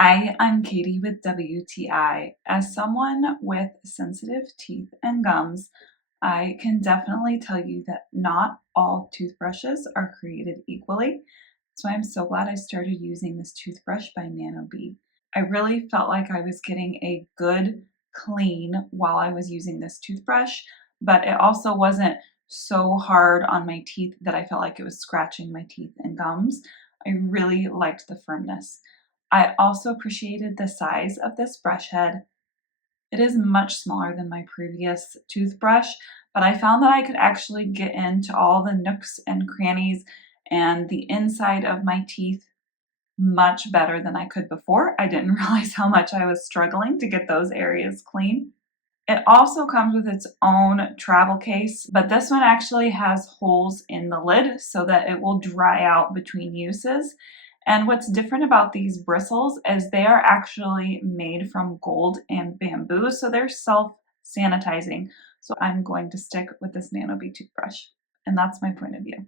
Hi, I'm Katie with WTI. As someone with sensitive teeth and gums, I can definitely tell you that not all toothbrushes are created equally. So I'm so glad I started using this toothbrush by Nano-b. I really felt like I was getting a good clean while I was using this toothbrush, but it also wasn't so hard on my teeth that I felt like it was scratching my teeth and gums. I really liked the firmness. I also appreciated the size of this brush head. It is much smaller than my previous toothbrush, but I found that I could actually get into all the nooks and crannies and the inside of my teeth much better than I could before. I didn't realize how much I was struggling to get those areas clean. It also comes with its own travel case, but this one actually has holes in the lid so that it will dry out between uses. And what's different about these bristles is they are actually made from gold and bamboo, so they're self-sanitizing. So I'm going to stick with this Nano-b toothbrush, and that's my point of view.